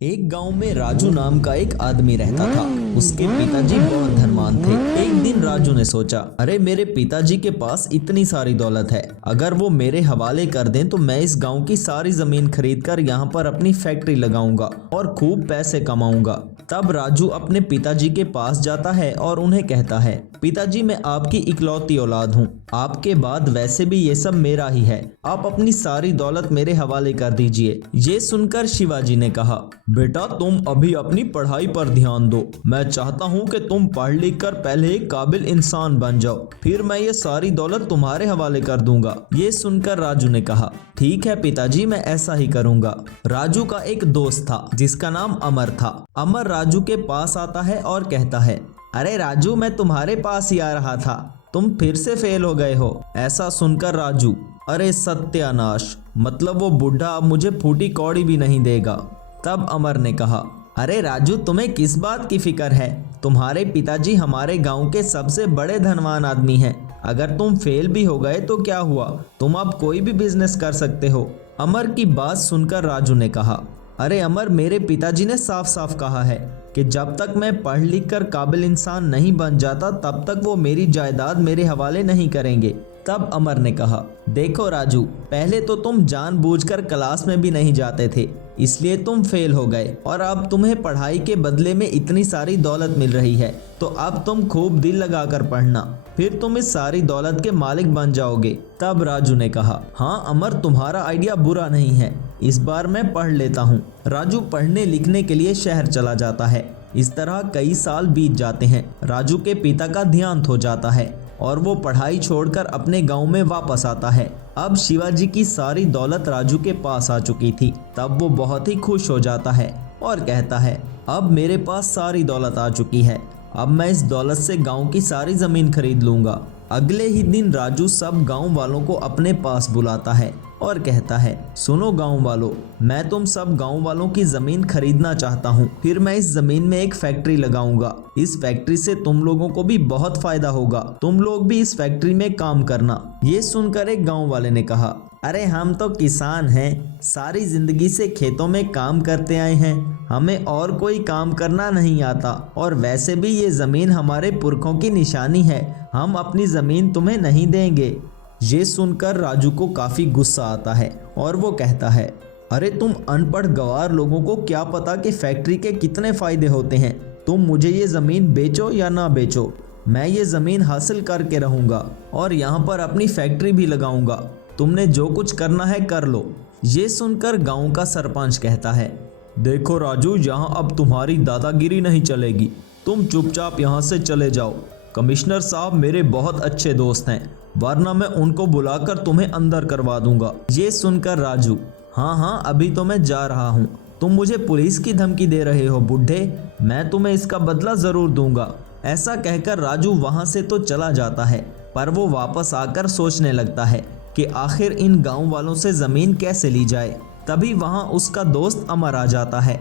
एक गांव में राजू नाम का एक आदमी रहता था। उसके पिताजी बहुत धनवान थे। एक दिन राजू ने सोचा, अरे मेरे पिताजी के पास इतनी सारी दौलत है, अगर वो मेरे हवाले कर दें तो मैं इस गांव की सारी जमीन खरीद कर यहाँ पर अपनी फैक्ट्री लगाऊंगा और खूब पैसे कमाऊंगा। तब राजू अपने पिताजी के पास जाता है और उन्हें कहता है, पिताजी मैं आपकी इकलौती औलाद हूँ, आपके बाद वैसे भी ये सब मेरा ही है, आप अपनी सारी दौलत मेरे हवाले कर दीजिए। ये सुनकर शिवाजी ने कहा, बेटा तुम अभी अपनी पढ़ाई पर ध्यान दो, मैं चाहता हूँ कि तुम पढ़ लिख कर पहले एक काबिल इंसान बन जाओ, फिर मैं ये सारी दौलत तुम्हारे हवाले कर दूंगा। ये सुनकर राजू ने कहा, ठीक है पिताजी मैं ऐसा ही करूंगा। राजू का एक दोस्त था जिसका नाम अमर था। अमर राजू के पास आता है और कहता है, अरे राजू मैं तुम्हारे पास ही आ रहा था, तुम फिर से फेल हो गए हो। ऐसा सुनकर राजू, अरे सत्यानाश, मतलब वो बुढ़ा अब मुझे फूटी कौड़ी भी नहीं देगा। तब अमर ने कहा, अरे राजू तुम्हें किस बात की फिक्र है, तुम्हारे पिताजी हमारे गांव के सबसे बड़े धनवान आदमी हैं, अगर तुम फेल भी हो गए तो क्या हुआ, तुम अब कोई भी बिजनेस कर सकते हो। अमर की बात सुनकर राजू ने कहा, अरे अमर मेरे पिताजी ने साफ साफ कहा है कि जब तक मैं पढ़ लिख कर काबिल इंसान नहीं बन जाता तब तक वो मेरी जायदाद मेरे हवाले नहीं करेंगे। तब अमर ने कहा, देखो राजू, पहले तो तुम जानबूझकर क्लास में भी नहीं जाते थे, इसलिए तुम फेल हो गए और अब तुम्हें पढ़ाई के बदले में इतनी सारी दौलत मिल रही है, तो अब तुम खूब दिल लगाकर पढ़ना, फिर तुम इस सारी दौलत के मालिक बन जाओगे। तब राजू ने कहा, हाँ अमर तुम्हारा आइडिया बुरा नहीं है, इस बार मैं पढ़ लेता हूँ। राजू पढ़ने लिखने के लिए शहर चला जाता है। इस तरह कई साल बीत जाते हैं। राजू के पिता का देहांत हो जाता है और वो पढ़ाई छोड़कर अपने गांव में वापस आता है। अब शिवाजी की सारी दौलत राजू के पास आ चुकी थी। तब वो बहुत ही खुश हो जाता है और कहता है, अब मेरे पास सारी दौलत आ चुकी है, अब मैं इस दौलत से गांव की सारी जमीन खरीद लूंगा। अगले ही दिन राजू सब गांव वालों को अपने पास बुलाता है और कहता है, सुनो गांव वालों, मैं तुम सब गांव वालों की जमीन खरीदना चाहता हूं, फिर मैं इस जमीन में एक फैक्ट्री लगाऊंगा। इस फैक्ट्री से तुम लोगों को भी बहुत फायदा होगा, तुम लोग भी इस फैक्ट्री में काम करना। ये सुनकर एक गांव वाले ने कहा, अरे हम तो किसान हैं, सारी जिंदगी से खेतों में काम करते आए हैं, हमें और कोई काम करना नहीं आता, और वैसे भी ये जमीन हमारे पुरखों की निशानी है, हम अपनी जमीन तुम्हें नहीं देंगे। ये सुनकर राजू को काफी गुस्सा आता है और वो कहता है, अरे तुम अनपढ़ गवार लोगों को क्या पता कि फैक्ट्री के कितने फायदे होते हैं, तुम मुझे ये जमीन बेचो या ना बेचो, मैं ये जमीन हासिल करके रहूंगा और यहाँ पर अपनी फैक्ट्री भी लगाऊंगा, तुमने जो कुछ करना है कर लो। ये सुनकर गांव का सरपंच कहता है, देखो राजू, यहाँ अब तुम्हारी दादागिरी नहीं चलेगी, तुम चुपचाप यहाँ से चले जाओ। कमिश्नर साहब मेरे बहुत अच्छे दोस्त हैं, वरना मैं उनको बुलाकर तुम्हें अंदर करवा दूंगा। ये सुनकर राजू, हाँ अभी तो मैं जा रहा हूँ, तुम मुझे पुलिस की धमकी दे रहे हो बुढ़े, मैं तुम्हें इसका बदला जरूर दूंगा। ऐसा कहकर राजू वहाँ से तो चला जाता है, पर वो वापस आकर सोचने लगता है कि आखिर इन गांव वालों से जमीन कैसे ली जाए। तभी वहाँ उसका दोस्त अमर आ जाता है।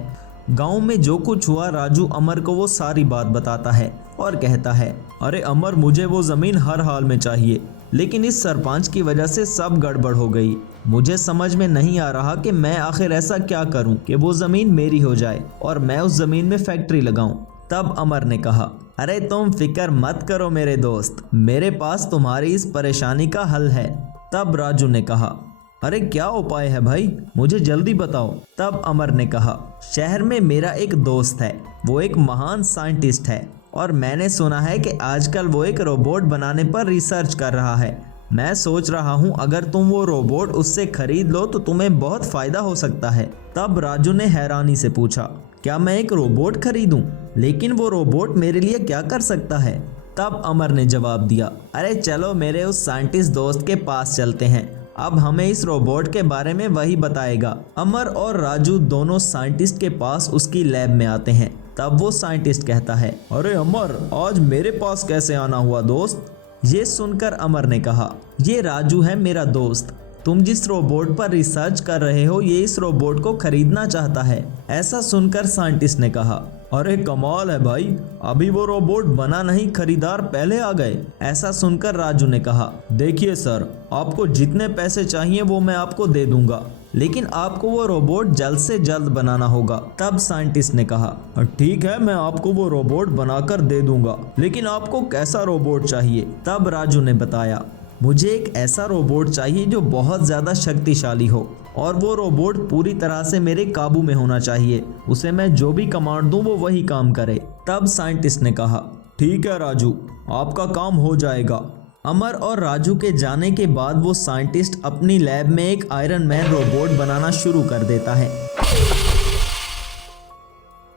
गांव में जो कुछ हुआ राजू अमर को वो सारी बात बताता है और कहता है, अरे अमर, मुझे वो जमीन हर हाल में चाहिए, लेकिन इस सरपंच की वजह से सब गड़बड़ हो गई, मुझे समझ में नहीं आ रहा कि मैं आखिर ऐसा क्या करूं कि वो जमीन मेरी हो जाए और मैं उस जमीन में फैक्ट्री लगाऊं। तब अमर ने कहा, अरे तुम फिक्र मत करो मेरे दोस्त, मेरे पास तुम्हारी इस परेशानी का हल है। तब राजू ने कहा, अरे क्या उपाय है भाई, मुझे जल्दी बताओ। तब अमर ने कहा, शहर में मेरा एक दोस्त है, वो एक महान साइंटिस्ट है और मैंने सुना है कि आजकल वो एक रोबोट बनाने पर रिसर्च कर रहा है। मैं सोच रहा हूँ अगर तुम वो रोबोट उससे खरीद लो तो तुम्हें बहुत फायदा हो सकता है। तब राजू ने हैरानी से पूछा, क्या मैं एक रोबोट खरीदूं? लेकिन वो रोबोट मेरे लिए क्या कर सकता है? तब अमर ने जवाब दिया, अरे चलो मेरे उस साइंटिस्ट दोस्त के पास चलते हैं, अब हमें इस रोबोट के बारे में वही बताएगा। अमर और राजू दोनों साइंटिस्ट के पास उसकी लैब में आते हैं। तब वो साइंटिस्ट कहता है, अरे अमर, आज मेरे पास कैसे आना हुआ दोस्त? ये सुनकर अमर ने कहा, ये राजू है मेरा दोस्त, तुम जिस रोबोट पर रिसर्च कर रहे हो ये इस रोबोट को खरीदना चाहता है। ऐसा सुनकर साइंटिस्ट ने कहा, अरे कमाल है भाई, अभी वो रोबोट बना नहीं, खरीदार पहले आ गए। ऐसा सुनकर राजू ने कहा, देखिए सर, आपको जितने पैसे चाहिए वो मैं आपको दे दूंगा, लेकिन आपको वो रोबोट जल्द से जल्द बनाना होगा। तब साइंटिस्ट ने कहा, ठीक है, मैं आपको वो रोबोट बनाकर दे दूंगा, लेकिन आपको कैसा रोबोट चाहिए? तब राजू ने बताया, मुझे एक ऐसा रोबोट चाहिए जो बहुत ज़्यादा शक्तिशाली हो और वो रोबोट पूरी तरह से मेरे काबू में होना चाहिए। उसे मैं जो भी कमांड दूं वो वही काम करे। तब साइंटिस्ट ने कहा, ठीक है राजू, आपका काम हो जाएगा। अमर और राजू के जाने के बाद वो साइंटिस्ट अपनी लैब में एक आयरन मैन रोबोट बनाना शुरू कर देता है।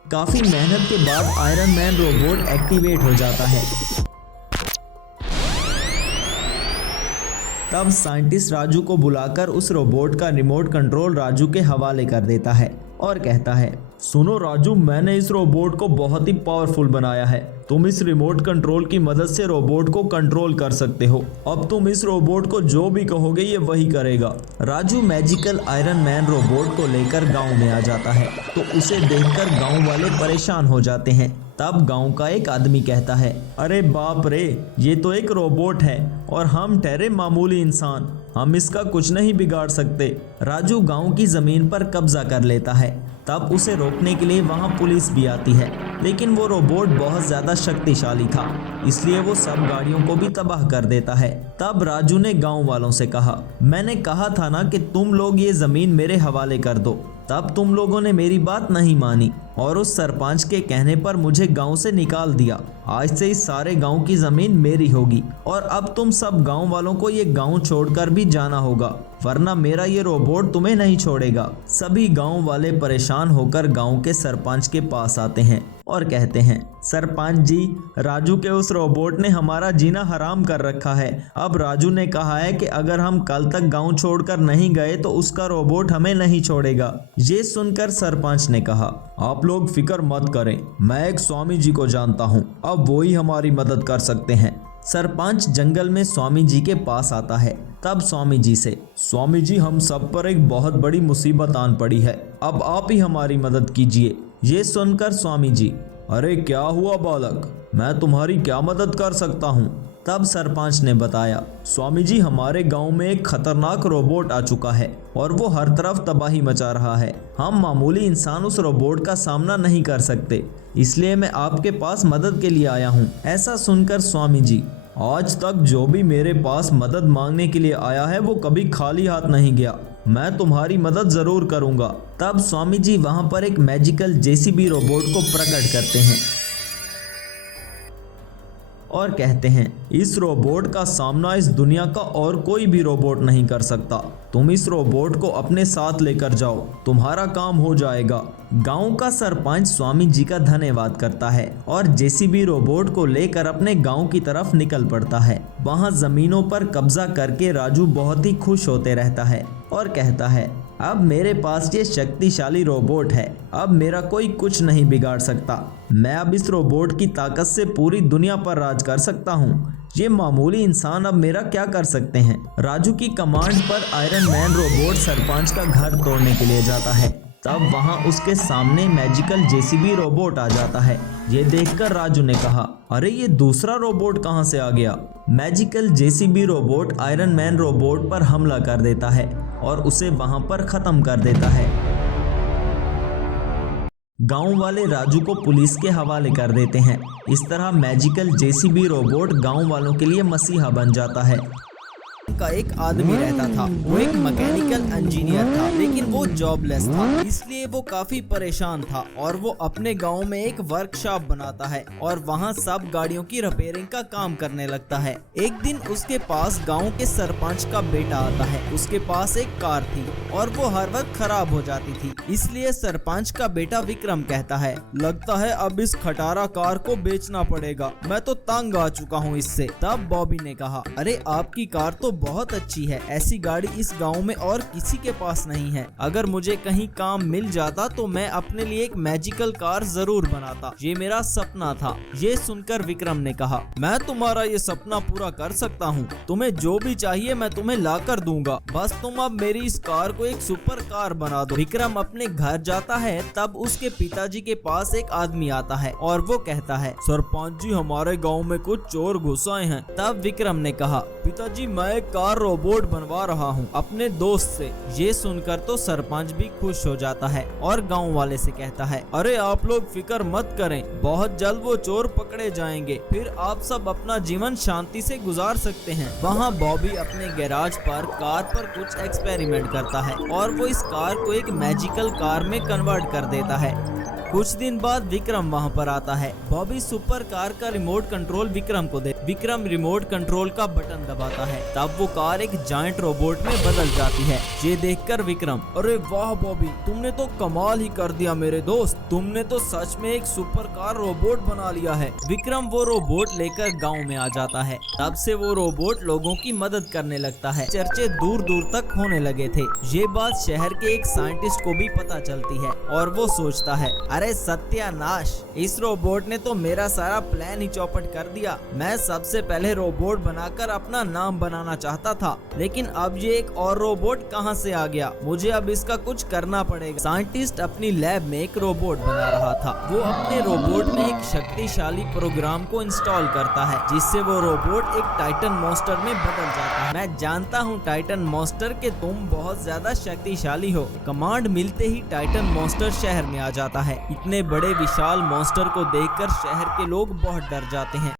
काफी मेहनत के बाद आयरन मैन रोबोट एक्टिवेट हो जाता है। तब साइंटिस्ट राजू को बुलाकर उस रोबोट का रिमोट कंट्रोल राजू के हवाले कर देता है और कहता है, सुनो राजू, मैंने इस रोबोट को बहुत ही पावरफुल बनाया है। तुम इस रिमोट कंट्रोल की मदद से रोबोट को कंट्रोल कर सकते हो। अब तुम इस रोबोट को जो भी कहोगे ये वही करेगा। Raju magical iron man robot को लेकर गांव में आ जाता है तो उसे देखकर गांव वाले परेशान हो जाते हैं। तब गांव का एक आदमी कहता है, अरे बाप रे, ये तो एक रोबोट है और हम ठहरे मामूली इंसान, हम इसका कुछ नहीं बिगाड़ सकते। राजू गांव की जमीन पर कब्जा कर लेता है। तब उसे रोकने के लिए वहां पुलिस भी आती है, लेकिन वो रोबोट बहुत ज्यादा शक्तिशाली था, इसलिए वो सब गाड़ियों को भी तबाह कर देता है। तब राजू ने गांव वालों से कहा, मैंने कहा था ना कि तुम लोग ये जमीन मेरे हवाले कर दो। तब तुम लोगों ने मेरी बात नहीं मानी और उस सरपंच के कहने पर मुझे गांव से निकाल दिया। आज से इस सारे गांव की जमीन मेरी होगी और अब तुम सब गांव वालों को ये गांव छोड़कर भी जाना होगा, वरना मेरा ये रोबोट तुम्हें नहीं छोड़ेगा। सभी गांव वाले परेशान होकर गांव के सरपंच के पास आते हैं और कहते हैं, सरपंच जी, राजू के उस रोबोट ने हमारा जीना हराम कर रखा है। अब राजू ने कहा है कि अगर हम कल तक गांव छोड़कर नहीं गए तो उसका रोबोट हमें नहीं छोड़ेगा। ये सुनकर सरपंच ने कहा, आप लोग फिक्र मत करें, मैं एक स्वामी जी को जानता हूँ, अब वो ही हमारी मदद कर सकते हैं। सरपंच जंगल में स्वामी जी के पास आता है। तब स्वामी जी से, स्वामी जी, हम सब पर एक बहुत बड़ी मुसीबत आन पड़ी है, अब आप ही हमारी मदद कीजिए। ये सुनकर स्वामी जी, अरे क्या हुआ बालक, मैं तुम्हारी क्या मदद कर सकता हूँ? तब सरपंच ने बताया, स्वामी जी, हमारे गांव में एक खतरनाक रोबोट आ चुका है और वो हर तरफ तबाही मचा रहा है। हम मामूली इंसान उस रोबोट का सामना नहीं कर सकते, इसलिए मैं आपके पास मदद के लिए आया हूँ। ऐसा सुनकर स्वामी जी, आज तक जो भी मेरे पास मदद मांगने के लिए आया है वो कभी खाली हाथ नहीं गया, मैं तुम्हारी मदद जरूर करूंगा। तब स्वामी जी वहां पर एक मैजिकल जेसीबी रोबोट को प्रकट करते हैं और कहते हैं, इस रोबोट का सामना इस दुनिया का और कोई भी रोबोट नहीं कर सकता। तुम इस रोबोट को अपने साथ लेकर जाओ, तुम्हारा काम हो जाएगा। गांव का सरपंच स्वामी जी का धन्यवाद करता है और जेसीबी रोबोट को लेकर अपने गांव की तरफ निकल पड़ता है। वहां जमीनों पर कब्जा करके राजू बहुत ही खुश होते रहता है और कहता है, अब मेरे पास ये शक्तिशाली रोबोट है, अब मेरा कोई कुछ नहीं बिगाड़ सकता। मैं अब इस रोबोट की ताकत से पूरी दुनिया पर राज कर सकता हूँ। ये मामूली इंसान अब मेरा क्या कर सकते हैं। राजू की कमांड पर आयरन मैन रोबोट सरपंच का घर तोड़ने के लिए जाता है। तब वहां उसके सामने मैजिकल जेसीबी रोबोट आ जाता है। ये देखकर राजू ने कहा, अरे ये दूसरा रोबोट कहां से आ गया? Magical JCB robot iron man robot पर हमला कर देता है और उसे वहां पर खत्म कर देता है। गांव वाले राजू को पुलिस के हवाले कर देते हैं। इस तरह मैजिकल जेसीबी रोबोट गांव वालों के लिए मसीहा बन जाता है। का एक आदमी रहता था, वो एक मैकेनिकल इंजीनियर था, लेकिन वो जॉबलेस था, इसलिए वो काफी परेशान था और वो अपने गांव में एक वर्कशॉप बनाता है और वहां सब गाड़ियों की रिपेयरिंग का काम करने लगता है। एक दिन उसके पास गांव के सरपंच का बेटा आता है। उसके पास एक कार थी और वो हर वक्त खराब हो जाती थी, इसलिए सरपंच का बेटा विक्रम कहता है, लगता है अब इस खटारा कार को बेचना पड़ेगा, मैं तो तंग आ चुका हूँ इससे। तब बॉबी ने कहा, अरे आपकी कार तो बहुत अच्छी है, ऐसी गाड़ी इस गांव में और किसी के पास नहीं है। अगर मुझे कहीं काम मिल जाता तो मैं अपने लिए एक मैजिकल कार जरूर बनाता, ये मेरा सपना था। ये सुनकर विक्रम ने कहा, मैं तुम्हारा ये सपना पूरा कर सकता हूँ, तुम्हें जो भी चाहिए मैं तुम्हें ला कर दूंगा, बस तुम अब मेरी इस कार को एक सुपर कार बना दो। विक्रम अपने घर जाता है। तब उसके पिताजी के पास एक आदमी आता है और वो कहता है, सरपंच जी, हमारे गाँव में कुछ चोर घुस आए हैं। तब विक्रम ने कहा, पिताजी, मैं एक कार रोबोट बनवा रहा हूँ अपने दोस्त से। ये सुनकर तो सरपंच भी खुश हो जाता है और गांव वाले से कहता है, अरे आप लोग फिक्र मत करें, बहुत जल्द वो चोर पकड़े जाएंगे, फिर आप सब अपना जीवन शांति से गुजार सकते हैं। वहाँ बॉबी अपने गैराज पर कार पर कुछ एक्सपेरिमेंट करता है और वो इस कार को एक मैजिकल कार में कन्वर्ट कर देता है। कुछ दिन बाद विक्रम वहाँ पर आता है। बॉबी सुपर कार का रिमोट कंट्रोल विक्रम को दे। विक्रम रिमोट कंट्रोल का बटन दबाता है, तब वो कार एक जायंट रोबोट में बदल जाती है। ये देखकर विक्रम, अरे वाह बॉबी, तुमने तो कमाल ही कर दिया मेरे दोस्त, तुमने तो सच में एक सुपर कार रोबोट बना लिया है। विक्रम वो रोबोट लेकर गाँव में आ जाता है। तब से वो रोबोट लोगों की मदद करने लगता है। चर्चे दूर दूर तक होने लगे थे। ये बात शहर के एक साइंटिस्ट को भी पता चलती है और वो सोचता है, अरे सत्यानाश, इस रोबोट ने तो मेरा सारा प्लान ही चौपट कर दिया। मैं सबसे पहले रोबोट बनाकर अपना नाम बनाना चाहता था, लेकिन अब ये एक और रोबोट कहां से आ गया? मुझे अब इसका कुछ करना पड़ेगा। साइंटिस्ट अपनी लैब में एक रोबोट बना रहा था। वो अपने रोबोट में एक शक्तिशाली प्रोग्राम को इंस्टॉल करता है, जिससे वो रोबोट एक टाइटन मॉन्स्टर में बदल जाता है। मैं जानता हूँ टाइटन मॉन्स्टर के तुम बहुत ज्यादा शक्तिशाली हो। कमांड मिलते ही टाइटन मॉन्स्टर शहर में आ जाता है। इतने बड़े विशाल मॉन्स्टर को देखकर शहर के लोग बहुत डर जाते हैं।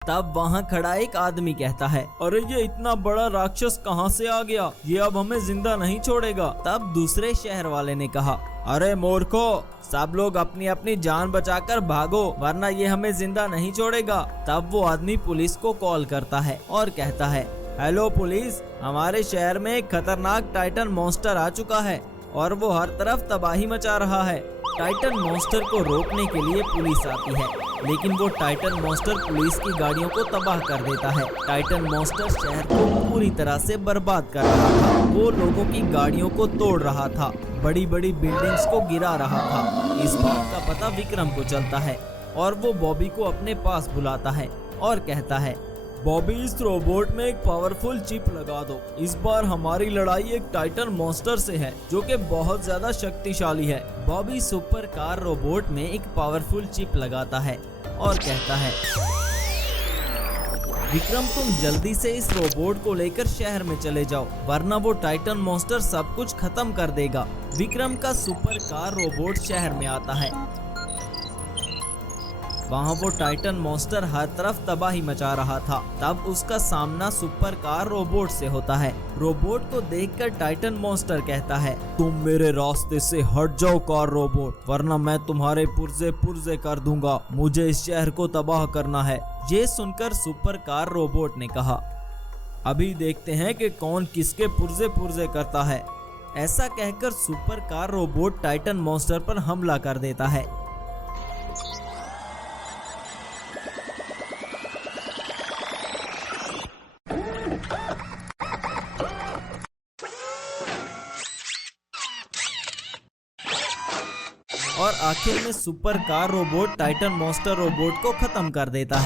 तब वहाँ खड़ा एक आदमी कहता है, अरे ये इतना बड़ा राक्षस कहाँ से आ गया? ये अब हमें जिंदा नहीं छोड़ेगा। तब दूसरे शहर वाले ने कहा, अरे मूर्खो, सब लोग अपनी अपनी जान बचाकर भागो, वरना ये हमें जिंदा नहीं छोड़ेगा। तब वो आदमी पुलिस को कॉल करता है और कहता है, हेलो पुलिस, हमारे शहर में एक खतरनाक टाइटन मॉन्स्टर आ चुका है और वो हर तरफ तबाही मचा रहा है। टाइटन मॉन्स्टर को रोकने के लिए पुलिस आती है, लेकिन वो टाइटन मॉन्स्टर पुलिस की गाड़ियों को तबाह कर देता है। टाइटन मॉन्स्टर शहर को पूरी तरह से बर्बाद कर रहा था। वो लोगों की गाड़ियों को तोड़ रहा था, बड़ी बड़ी बिल्डिंग्स को गिरा रहा था। इस बात का पता विक्रम को चलता है और वो बॉबी को अपने पास बुलाता है और कहता है, बॉबी, इस रोबोट में एक पावरफुल चिप लगा दो। इस बार हमारी लड़ाई एक टाइटन मॉन्स्टर से है जो कि बहुत ज्यादा शक्तिशाली है। बॉबी सुपर कार रोबोट में एक पावरफुल चिप लगाता है और कहता है, विक्रम, तुम जल्दी से इस रोबोट को लेकर शहर में चले जाओ, वरना वो टाइटन मॉन्स्टर सब कुछ खत्म कर देगा। विक्रम का सुपर कार रोबोट शहर में आता है। वहाँ वो टाइटन मॉन्स्टर हर तरफ तबाही मचा रहा था। तब उसका सामना सुपर कार रोबोट से होता है। रोबोट को देखकर टाइटन मॉन्स्टर कहता है, तुम मेरे रास्ते से हट जाओ कार रोबोट, वरना मैं तुम्हारे पुर्जे पुर्जे कर दूंगा। मुझे इस शहर को तबाह करना है। ये सुनकर सुपर कार रोबोट ने कहा, अभी देखते हैं कि कौन किसके पुर्जे पुर्जे करता है। ऐसा कहकर super car robot Titan monster पर हमला कर देता है। और आखिर में super car robot Titan monster robot को खत्म कर देता है।